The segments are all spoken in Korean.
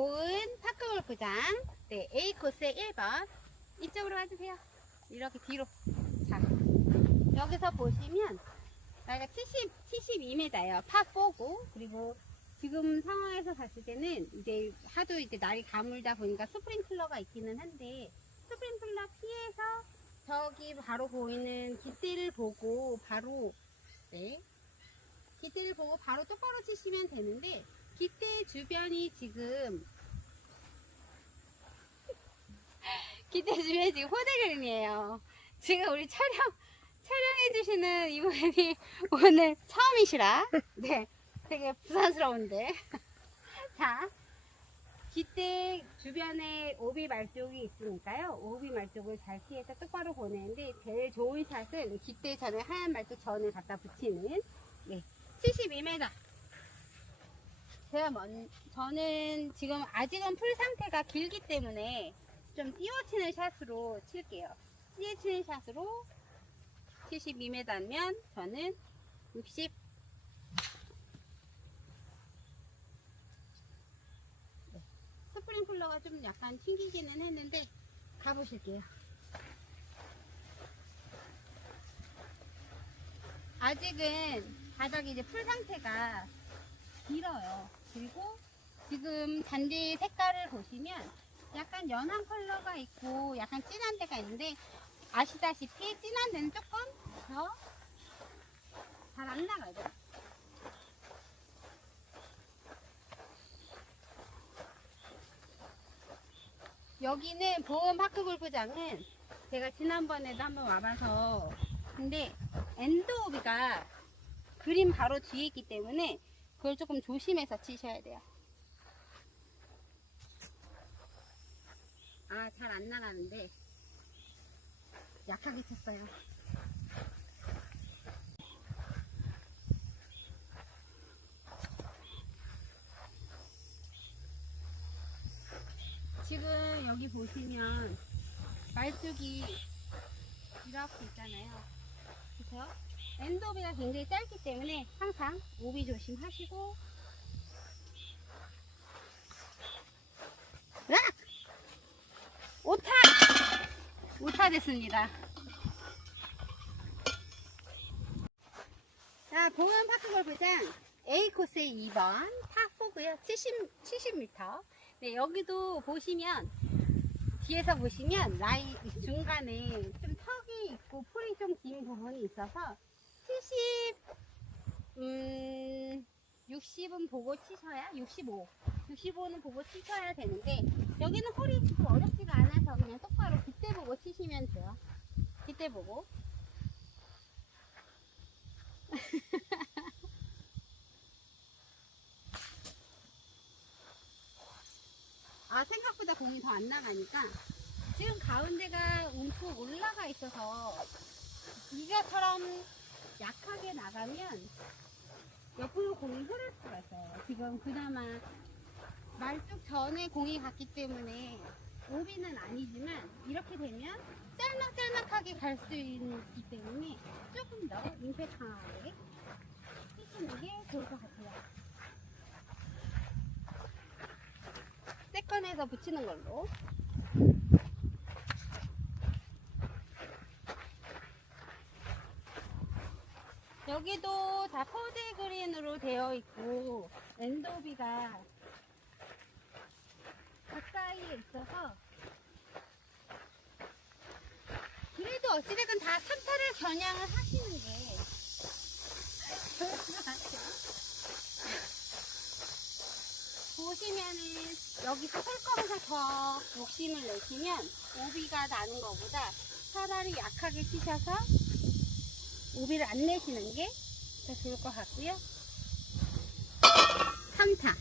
보은 파크골프장 네, A 코스 1번 이쪽으로 와주세요. 이렇게 뒤로. 자, 여기서 보시면 나이가 70, 72m예요. 파4고 그리고 지금 상황에서 봤을 때는 이제 하도 이제 날이 가물다 보니까 스프링클러가 있기는 한데 스프링클러 피해서 저기 바로 보이는 깃대를 보고 바로 네 깃대를 보고 바로 똑바로 치시면 되는데 깃대 주변이 지금 깃대 주변이 지금 호대그린이에요. 지금 우리 촬영 촬영해주시는 이분이 오늘 처음이시라. 네 되게 부산스러운데. 자 깃대 주변에 오비 말쪽이 있으니까요. 오비 말쪽을 잘 피해서 똑바로 보내는데 제일 좋은 샷은 깃대 전에 하얀 말쪽 전에 갖다 붙이는 네 72m 제가 먼 저는 지금 아직은 풀 상태가 길기 때문에 좀 띄워치는 샷으로 칠게요. 띄워치는 샷으로 72m면 저는 60 네. 스프링클러가 좀 약간 튕기기는 했는데 가보실게요. 아직은 바닥이 이제 풀 상태가 길어요 그리고 지금 잔디 색깔을 보시면 약간 연한 컬러가 있고 약간 진한 데가 있는데 아시다시피 진한 데는 조금 더 잘 안 나가죠. 여기는 보험 파크 골프장은 제가 지난번에도 한번 와봐서 근데 엔드오비가 그림 바로 뒤에 있기 때문에 그걸 조금 조심해서 치셔야 돼요. 아, 잘 안 나가는데 약하게 쳤어요. 지금 여기 보시면 말뚝이 이렇게 있잖아요. 그죠? 엔드오비가 굉장히 짧기 때문에 항상 오비 조심하시고 으악! 오타! 오타 됐습니다. 자, 공원 파크 골프장 A 코스의 2번 파4고요. 70, 70m. 네, 여기도 보시면 뒤에서 보시면 라이 중간에 좀 턱이 있고 풀이 좀 긴 부분이 있어서 70, 음, 60은 보고 치셔야 65. 65는 보고 치셔야 되는데 여기는 홀이 좀 어렵지가 않아서 그냥 똑바로 깃대 보고 치시면 돼요. 깃대 보고. 아 생각보다 공이 더 안 나가니까 지금 가운데가 움푹 올라가 있어서 이가처럼 약하게 나가면 옆으로 공이 흐를 수가 있어요. 지금 그나마 말뚝 전에 공이 갔기 때문에 오비는 아니지만 이렇게 되면 짤막짤막하게 갈 수 있기 때문에 조금 더 임팩트하게 치시는 게 좋을 것 같아요. 세컨에서 붙이는 걸로. 여기도 다 포대 그린으로 되어 있고 엔도비가 가까이에 있어서 그래도 어찌됐든 다 3타를 겨냥을 하시는 게. 보시면은 여기서 설거면서 더 욕심을 내시면 오비가 나는 것보다 차라리 약하게 치셔서 오비를 안 내시는 게 더 좋을 것 같고요. 3타.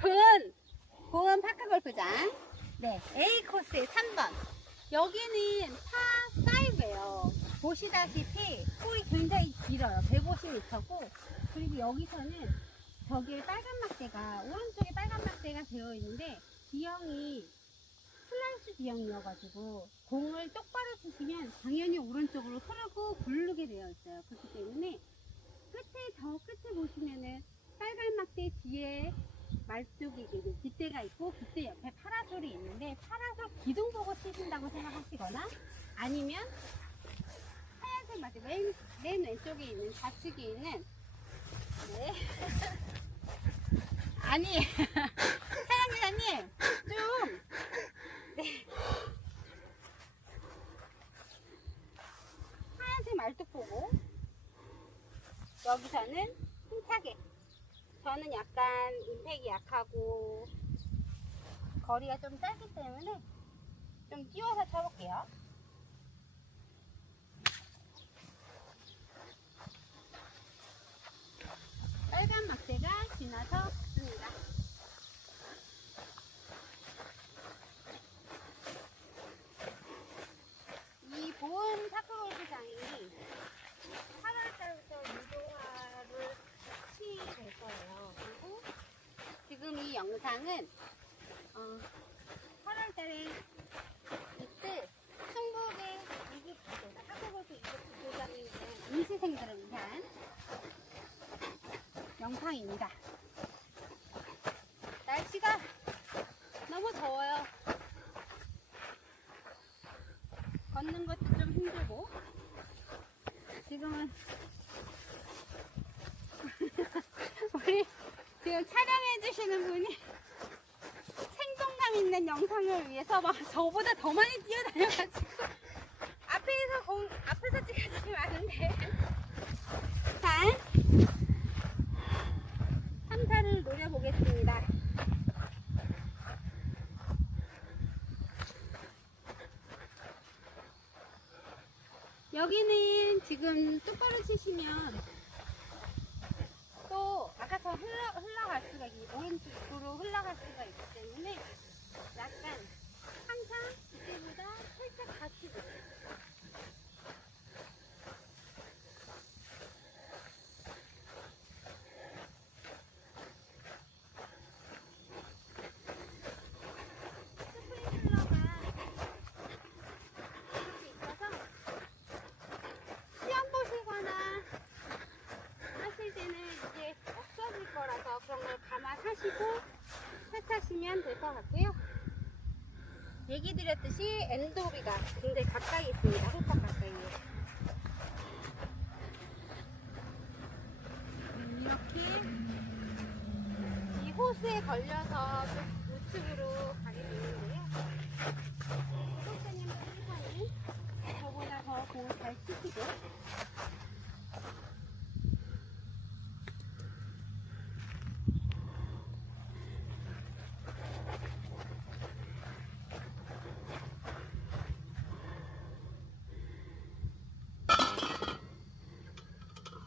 보은, 보은 파크 골프장. 네, A 코스 3번. 여기는 파5예요. 보시다시피 홀이 굉장히 길어요. 150m고 그리고 여기서는 저기에 빨간 막대가 오른쪽에 빨간 막대가 되어 있는데 지형이 슬라이스 지형이어가지고 공을 똑바로 치시면 당연히 오른쪽으로 흐르고 굴르게 되어 있어요. 그렇기 때문에 끝에 저 끝에 보시면은 빨간 막대 뒤에 말뚝이 이제 깃대가 있고 깃대 옆에 파라솔이 있는데 파라솔 기둥 보고 치신다고 생각하시거나 아니면 하얀색 막대 맨, 맨 왼쪽에 있는 좌측에 있는 네. 아니 사장 기사님 좀 네. 하얀색 말뚝 보고 여기서는 힘차게 저는 약간 임팩이 약하고 거리가 좀 짧기 때문에 좀 띄워서 쳐볼게요. 빨간 막대가 지나서 붙습니다. 이 보은 타크골프장이 8월달부터 유도화를 시될 거예요. 그리고 지금 이 영상은 어, 8월달에 이때 충북의 이기 부도자, 타크골프 이기 부도장이 있는 임시생들을 위한 영상입니다. 날씨가 너무 더워요. 걷는 것도 좀 힘들고 지금은 우리 지금 촬영해 주시는 분이 생동감 있는 영상을 위해서 막 저보다 더 많이 뛰어다녀가지고 앞에서 공 앞에서 찍어주지 자 3타를 노려보겠습니다. 여기는 지금 똑바로 치시면 또 아까처럼 흘러, 흘러갈 수가 있, 오른쪽으로 흘러갈 수가 있기 때문에 약간 항상 그때보다 살짝 받치고 스프링클러가 이렇게 있어서 시험 보시거나 하실 때는 이게 없어질 거라서 그런 걸 감안하시고 세차 하시면 될 것 같고요. 얘기 드렸듯이 엔도비가 굉장히 가까이 있습니다. 홀컵 가까이에. 음, 이렇게 이 호스에 걸려서 우- 우측으로 가게 되는데요. 호스님 항상 저보다 더 공을 잘 치시고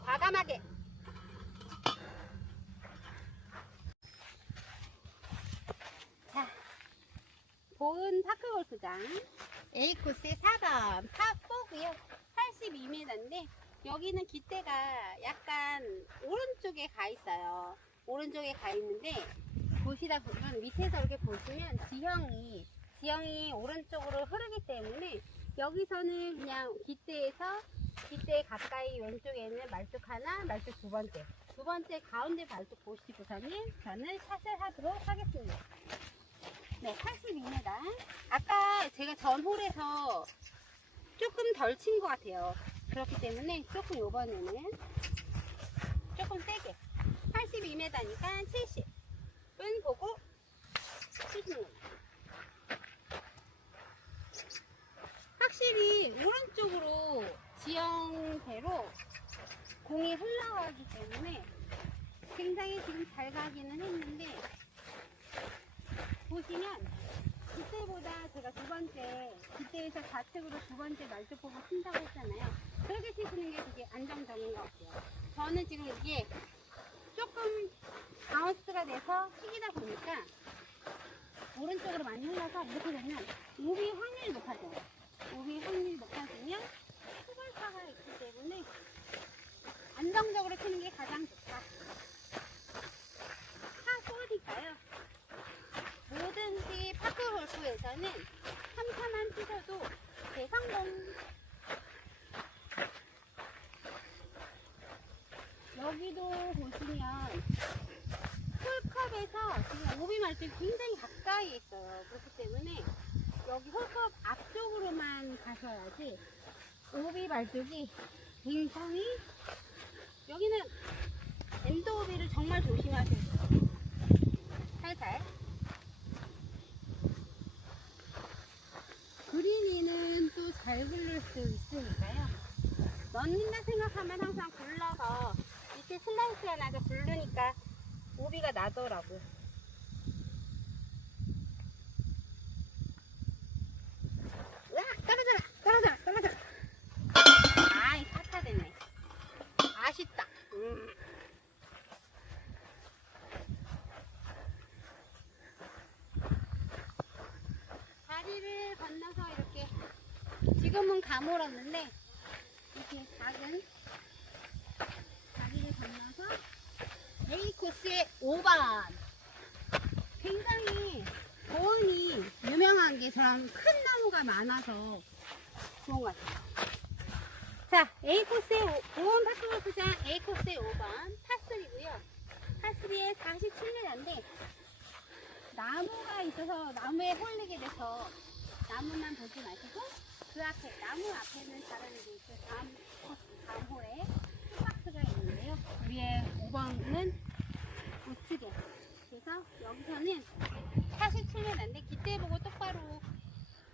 과감하게 자 보은 파크 골프장 A코스의 4번 파4고요 82m인데 여기는 깃대가 약간 오른쪽에 가 있어요 오른쪽에 가 있는데 보시다 보면 밑에서 이렇게 보시면 지형이 지형이 오른쪽으로 흐르기 때문에 여기서는 그냥 깃대에서 깃대 가까이 왼쪽에 있는 말뚝 하나, 말뚝 두 번째. 두 번째 가운데 말뚝 보시고서는 저는 샷을 하도록 하겠습니다. 네, 82m. 아까 제가 전 홀에서 조금 덜 친 것 같아요. 그렇기 때문에 조금 이번에는 조금 세게. 82m니까 70은 보고 치시는 겁니다. 확실히 오른쪽으로 지형대로 공이 흘러가기 때문에 굉장히 지금 잘 가기는 했는데 그때보다 제가 두 번째 그때에서 좌측으로 두 번째 말뚝 보고 친다고 했잖아요 그렇게 치시는 게 되게 안정적인 것 같아요 저는 지금 이게 조금 바운스가 돼서 튀기다 보니까 오른쪽으로 많이 흘러서 이렇게 되면 오비 확률이 높아져요 오비 확률이 높아지면 초벌파가 있기 때문에 안정적으로 치는 게 가장 좋다. 파4니까요. 파크 골프에서는 치셔도 대성공. 여기도 보시면 홀컵에서 지금 오비 말뚝이 굉장히 가까이 있어요. 그렇기 때문에 여기 홀컵 앞쪽으로만 가셔야지 오비 말뚝이 굉장히 여기는 엔드 오비를 정말 조심하세요. 살살. 그린이는 또 잘 굴릴 수 있으니까요. 넣는다 생각하면 항상 굴러서 밑에 슬라이스가 나서 굴르니까 오비가 나더라고요. 으악! 떨어져라! 떨어져라! 떨어져라! 아이, 사타됐네. 아쉽다. 음. 다리를 건너서 이렇게 가물었는데 이렇게 작은 다리를 건너서 A 코스의 5번 굉장히 보은이 유명한 게 저런 큰 나무가 많아서 좋은 것 같아요. 자, A 코스의 5 번 파크골프장 A 코스의 5번 파3고요. 파3에 47m인데 나무가 있어서 나무에 홀리게 돼서 나무만 보지 마시고 그 앞에 나무 앞에는 다른 게 있어요. 다음 다음 홀에 박스가 있는데요. 위에 5번은 우측에. 그래서 여기서는 47m인데 기대 보고 똑바로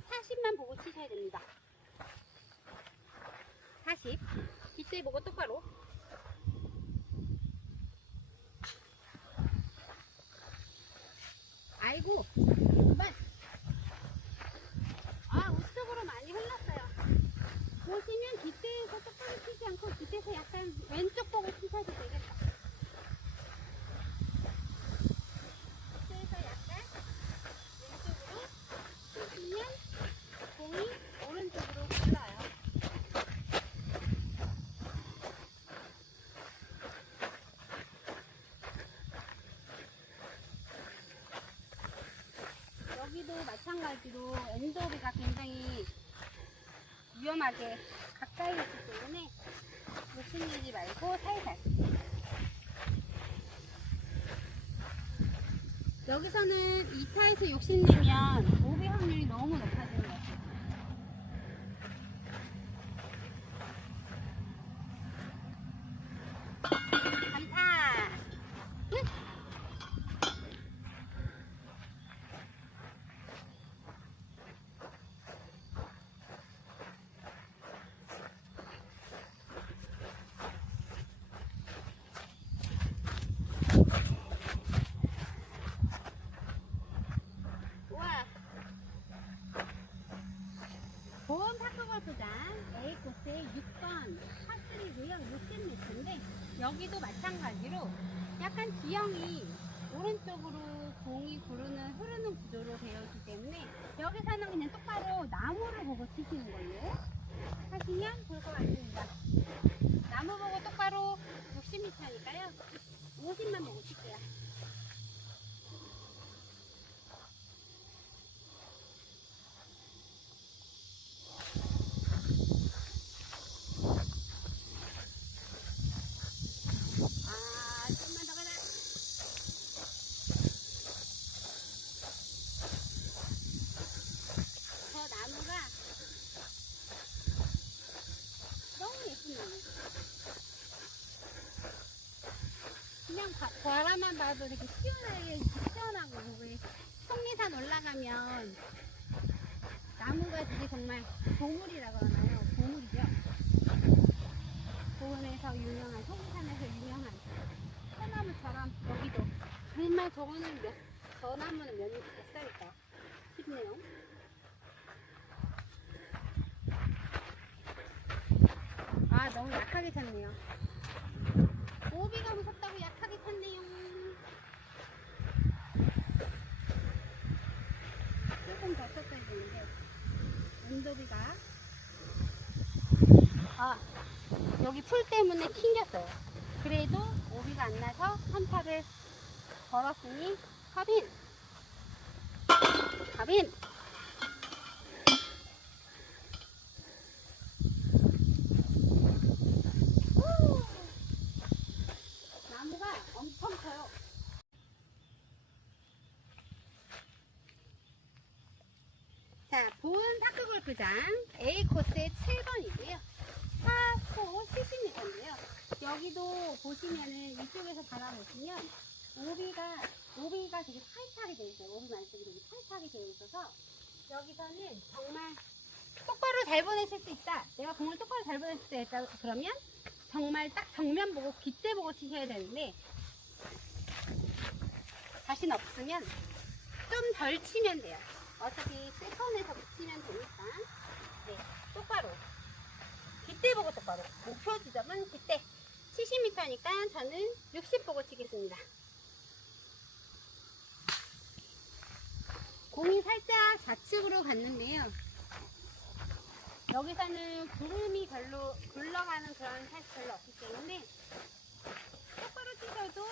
40만 보고 치셔야 됩니다. 40. 기대 보고 똑바로. 아이고, 그만. 아, 우측으로 많이 흘렀어요. 보시면 뒷대에서 똑바로 뒷대에서 약간 왼쪽 보고 치셔도 되겠다. 뒷대에서 약간 왼쪽으로 치시면 공이 오른쪽으로 흘러요. 여기도 마찬가지로 엔도비가 굉장히 위험하게 가까이 욕심내지 말고 살살. 여기서는 2타에서 욕심내면 오비 확률이 너무 같아요. 간다. 끝. 우와. 보험 파크골프장 A코스의 6번 파3고요. 60m인데 여기도 마찬가지로 약간 지형이 오른쪽으로 공이 구르는 흐르는 구조로 되어 있기 때문에 여기서는 그냥 똑바로 나무를 보고 치시는 걸로 하시면 좋을 것 같습니다. 나무 보고 똑바로 60m니까요. 50만 보고 칠게요. 아, 좀만 더 가자. 저 나무가 너무 예쁜 나무. 그냥 바, 봐도 이렇게 시원하게 시원하고 속리산 올라가면 나무가 되게 정말 보물이라고 하나요? 보물이죠. 보은에서 유명한 속리산에서 유명한 소나무처럼 여기도 정말 저거는 몇, 저 나무는 몇, 몇 살일까 싶네요. 아 너무 약하게 쳤네요. 오비가 무섭다고 약하게 쳤네요. 조금 더 쳤어야 되는데 온도비가 아 여기 풀 때문에 튕겼어요. 그래도 오비가 안 나서 한타를 걸었으니 카빈 카빈 좋은 파크 골프장 A 코스의 7번이고요. 파포 70m인데요. 여기도 보시면은 이쪽에서 바라보시면 오비가 오비가 되게 타이트하게 되어 있어요. 오비 말씀이 되게 타이트하게 되어 있어서 여기서는 정말 똑바로 잘 보내실 수 있다. 내가 공을 똑바로 잘 보낼 수 있다. 그러면 정말 딱 정면 보고 빗대 보고 치셔야 되는데 자신 없으면 좀 덜 치면 돼요. 어차피 세컨에서 붙이면 되니까 네 똑바로 빗대 보고 똑바로 목표 지점은 빗대 70m니까 저는 60 보고 치겠습니다. 공이 살짝 좌측으로 갔는데요. 여기서는 구름이 별로 굴러가는 그런 샷이 별로 없기 때문에 똑바로 치셔도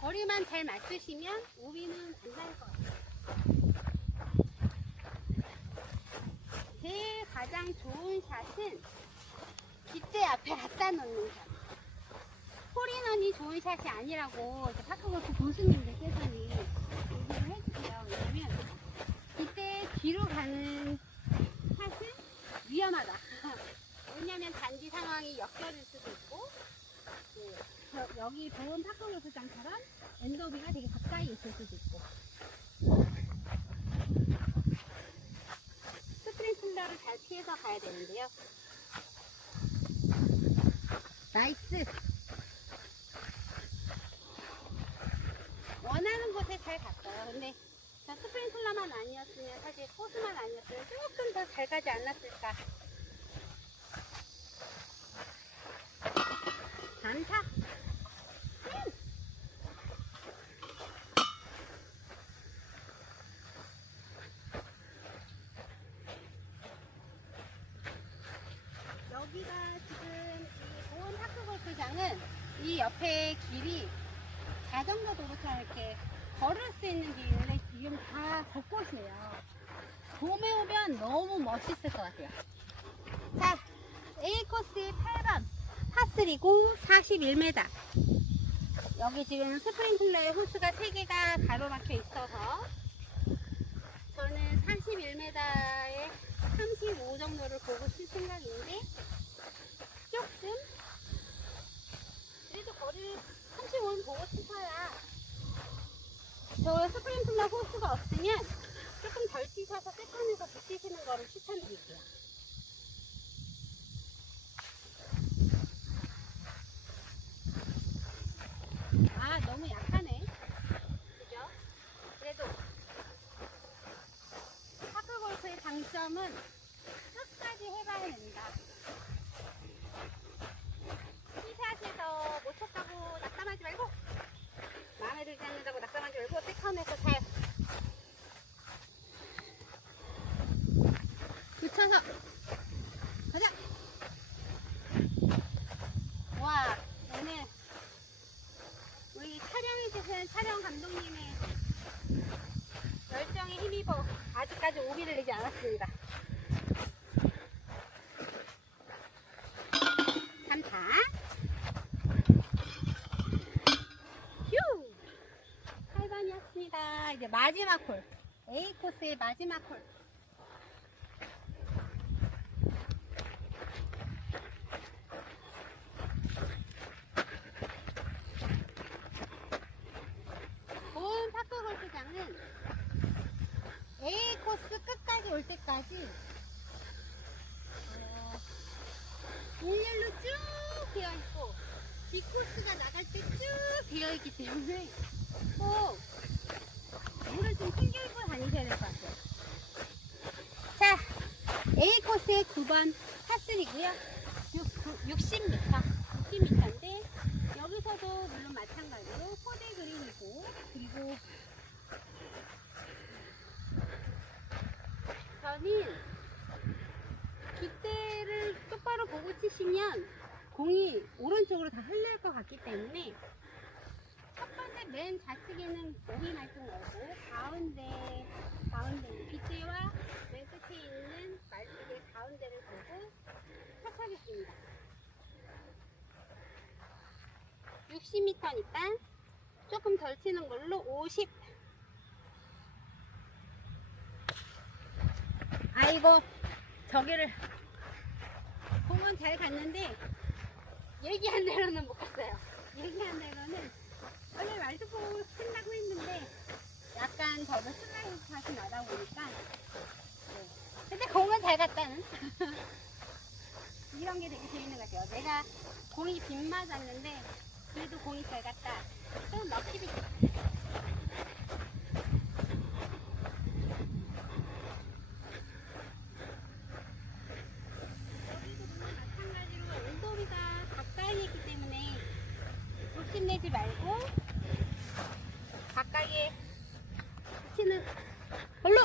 거리만 잘 맞추시면 오비는 안날것 같아요. 제일 가장 좋은 샷은 깃대 앞에 갖다 놓는 샷. 홀인원이 좋은 샷이 아니라고 파크골프 교수님들께서는 얘기를 해주세요. 왜냐면 깃대 뒤로 가는 샷은 위험하다. 왜냐면 단지 상황이 역전일 수도 있고 네, 저- 여기 좋은 파크골프장처럼 엔더비가 되게 가까이 있을 수도 있고 스프린클러를 잘 피해서 가야 되는데요. 나이스. 원하는 곳에 잘 갔어요. 근데 저 스프린클러만 아니었으면 사실 호수만 아니었으면 조금 더 잘 가지 않았을까. 많다. 음. 여기가 지금 이 보온 파크 골프장은 이 옆에 길이 자전거 도로처럼 이렇게 걸을 수 있는 길인데 지금 다 벚꽃이에요. 봄에 오면 너무 멋있을 것 같아요. 자, A 코스의 8번 파3고 41m. 여기 지금 스프링클러의 호스가 3개가 가로막혀 있어서 저는 41m에 35 정도를 보고 칠 생각인데 조금 그래도 거리를 35는 보고 치셔야 저 스프링클러 호스가 없으면 조금 덜 치셔서 세컨에서 붙이시는 거를 추천드릴게요. 아 너무 약하네. 그죠? 그래도 파크 골프의 장점은 끝까지 해봐야 된다. 티샷에서 못 쳤다고 낙담하지 말고 마음에 들지 않는다고 낙담하지 말고 세컨에서 잘 붙여서 가자. 와 오늘 우리 촬영해주신 촬영 감독님의 열정에 힘입어 아직까지 오비를 내지 않았습니다. 3타. 휴! 8번이었습니다. 이제 마지막 홀. A 코스의 마지막 홀. 본 파크 골프장은 A 끝까지 올 때까지 어, 일렬로 쭉 되어 있고 B 코스가 나갈 때 쭉 되어 있기 때문에 꼭 물을 좀 챙겨 입고 다니셔야 될 것 같아요. 자, A 코스의 9번 파3고요. 60m, 60m인데 여기서도 물론 마찬가지로 포대 그린이고 그리고 저는 깃대를 똑바로 보고 치시면 공이 오른쪽으로 다 흘릴 것 같기 때문에 첫 번째 맨 좌측에는 공이 말씀 걸고 가운데 가운데 빗대와 맨 끝에 있는 말뚝의 가운데를 보고 척하겠습니다. 60m니까 조금 덜 치는 걸로 50 이고 저기를 공은 잘 갔는데 얘기한 대로는 못 갔어요. 얘기한 대로는 원래 말두포 친다고 했는데 약간 저도 슬라이드 샷이 나다 보니까 네. 근데 공은 잘 갔다는 이런 게 되게 재밌는 것 같아요. 내가 공이 빗 맞았는데 그래도 공이 잘 갔다. 그럼 럭키비 여기도 마찬가지로 온도비가 가까이 있기 때문에 욕심내지 말고 가까이에 치는 걸로